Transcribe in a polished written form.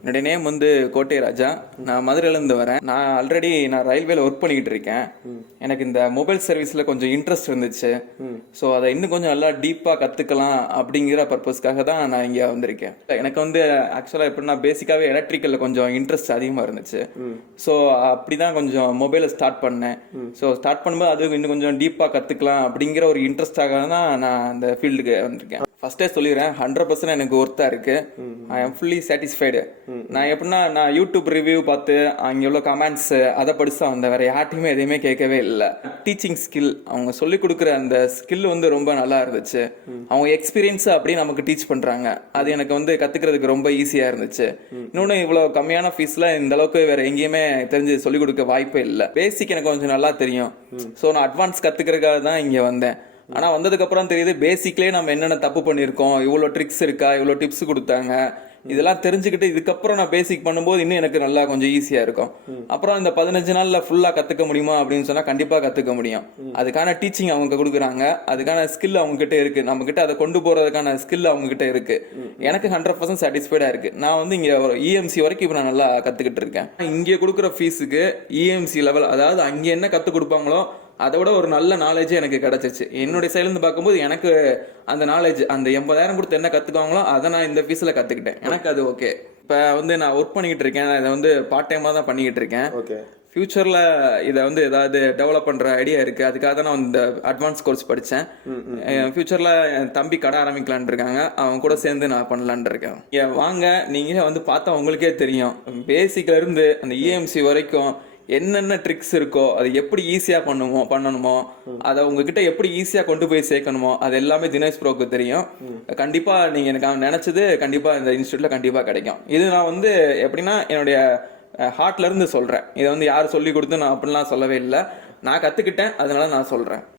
என்னுடைய நேம் வந்து கோட்டை ராஜா. நான் மதுரையிலேருந்து வரேன். நான் ஆல்ரெடி ரயில்வேல ஒர்க் பண்ணிக்கிட்டு இருக்கேன். எனக்கு இந்த மொபைல் சர்வீஸில் கொஞ்சம் இன்ட்ரெஸ்ட் இருந்துச்சு. ஸோ அதை இன்னும் கொஞ்சம் நல்லா டீப்பாக கற்றுக்கலாம் அப்படிங்கிற பர்பஸ்க்காக தான் நான் இங்கே வந்திருக்கேன். எனக்கு வந்து ஆக்சுவலாக எப்படின்னா பேசிக்காகவே எலக்ட்ரிக்கலில் கொஞ்சம் இன்ட்ரெஸ்ட் அதிகமாக இருந்துச்சு. ஸோ அப்படி தான் கொஞ்சம் மொபைலை ஸ்டார்ட் பண்ணேன். ஸோ ஸ்டார்ட் பண்ணும்போது அது இன்னும் கொஞ்சம் டீப்பாக கற்றுக்கலாம் அப்படிங்கிற ஒரு இன்ட்ரெஸ்டாக தான் நான் அந்த ஃபீல்டுக்கு வந்திருக்கேன். ஃபர்ஸ்டே சொல்லிடுறேன், 100% எனக்கு ஒர்த்தாக இருக்கு. I am fully satisfied. நான் எப்படின்னா நான் யூடியூப் ரிவ்யூ பார்த்து அங்கே உள்ள கமெண்ட்ஸ் அதை படிச்சு தான் வந்தேன். வேற யார்ட்டையுமே எதையுமே கேட்கவே இல்லை. டீச்சிங் ஸ்கில், அவங்க சொல்லிக் கொடுக்குற அந்த ஸ்கில் வந்து ரொம்ப நல்லா இருந்துச்சு. அவங்க எக்ஸ்பீரியன்ஸ் அப்படியே நமக்கு டீச் பண்றாங்க. அது எனக்கு வந்து கத்துக்கிறதுக்கு ரொம்ப ஈஸியா இருந்துச்சு. இன்னொன்று, இவ்வளோ கம்மியான ஃபீஸ்ல இந்த அளவுக்கு வேற எங்கேயுமே தெரிஞ்சு சொல்லிக் கொடுக்க வாய்ப்பே இல்லை. பேசிக் எனக்கு கொஞ்சம் நல்லா தெரியும். ஸோ நான் அட்வான்ஸ் கத்துக்கிறதுக்காக தான் இங்கே வந்தேன். ஆனால் வந்ததுக்கு அப்புறம் தெரியுது பேசிக்லேயே நம்ம என்னென்ன தப்பு பண்ணியிருக்கோம், இவ்வளோ ட்ரிக்ஸ் இருக்கா, இவ்வளோ டிப்ஸ் கொடுத்தாங்க. இதெல்லாம் தெரிஞ்சுக்கிட்டு இதுக்கப்புறம் நான் பேசிக் பண்ணும்போது இன்னும் எனக்கு நல்லா கொஞ்சம் ஈஸியா இருக்கும். அப்புறம் இந்த 15 நாள்ல ஃபுல்லா கத்துக்க முடியுமா அப்படின்னு சொன்னா கண்டிப்பா கத்துக்க முடியும். அதுக்கான டீச்சிங் அவங்க கொடுக்குறாங்க, அதுக்கான ஸ்கில் அவங்க கிட்ட இருக்கு, நம்ம கிட்ட அதை கொண்டு போறதுக்கான ஸ்கில் அவங்க கிட்ட இருக்கு. எனக்கு 100% சாட்டிஸ்ஃபைடா இருக்கு. நான் வந்து இங்க இஎம்சி வரைக்கும் இப்ப நான் நல்லா கத்துக்கிட்டு இருக்கேன். இங்க கொடுக்குற ஃபீஸுக்கு இஎம்சி லெவல், அதாவது அங்க என்ன கத்து கொடுப்பாங்களோ அதை விட ஒரு நல்ல நாலேஜ் எனக்கு கிடைச்சிச்சு. என்னுடைய சைட்லேருந்து பார்க்கும்போது எனக்கு அந்த நாலேஜ், அந்த 80,000 கொடுத்து என்ன கற்றுக்குவாங்களோ அதை நான் இந்த ஃபீஸில் கற்றுக்கிட்டேன். எனக்கு அது ஓகே. இப்போ வந்து நான் ஒர்க் பண்ணிக்கிட்டு இருக்கேன். இதை வந்து பார்ட் டைமாக தான் பண்ணிக்கிட்டு இருக்கேன். ஓகே. ஃபியூச்சரில் இதை வந்து ஏதாவது டெவலப் பண்ணுற ஐடியா இருக்குது. அதுக்காக தான் நான் இந்த அட்வான்ஸ் கோர்ஸ் படித்தேன். ஃபியூச்சரில் என் தம்பி கடை ஆரம்பிக்கலான் இருக்காங்க. அவங்க கூட சேர்ந்து நான் பண்ணலான் இருக்கேன். வாங்க, நீங்கள் வந்து பார்த்தா உங்களுக்கே தெரியும். பேசிக்லேருந்து அந்த இஎம்சி வரைக்கும் என்னென்ன ட்ரிக்ஸ் இருக்கோ, அதை எப்படி ஈஸியாக பண்ணணுமோ, அதை உங்ககிட்ட எப்படி ஈஸியாக கொண்டு போய் சேர்க்கணுமோ, அது எல்லாமே தினேஷ் ப்ரோக்கு தெரியும். கண்டிப்பாக நீங்கள் எனக்கு நினச்சது கண்டிப்பாக இந்த இன்ஸ்டியூட்டில் கண்டிப்பாக கிடைக்கும். இது நான் வந்து எப்படின்னா என்னுடைய ஹார்ட்லேருந்து சொல்கிறேன். இதை வந்து யார் சொல்லி கொடுத்து நான் அப்படிலாம் சொல்லவே இல்லை. நான் கற்றுக்கிட்டேன், அதனால நான் சொல்கிறேன்.